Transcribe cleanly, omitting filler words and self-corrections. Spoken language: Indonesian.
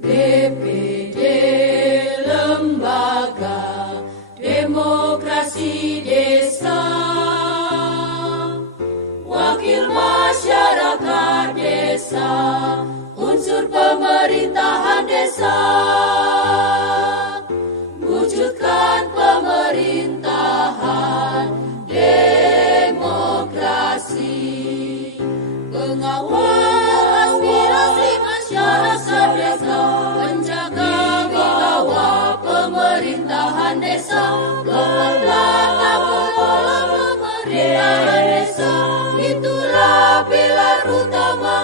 DPD Lembaga Demokrasi Desa, Wakil Masyarakat Desa, unsur pemerintahan desa, wujudkan pemerintahan demokrasi, pengawal aspirasi masyarakat desa, penjaga wibawa pemerintahan desa, penata kelola pemerintahan desa, itulah pilar utama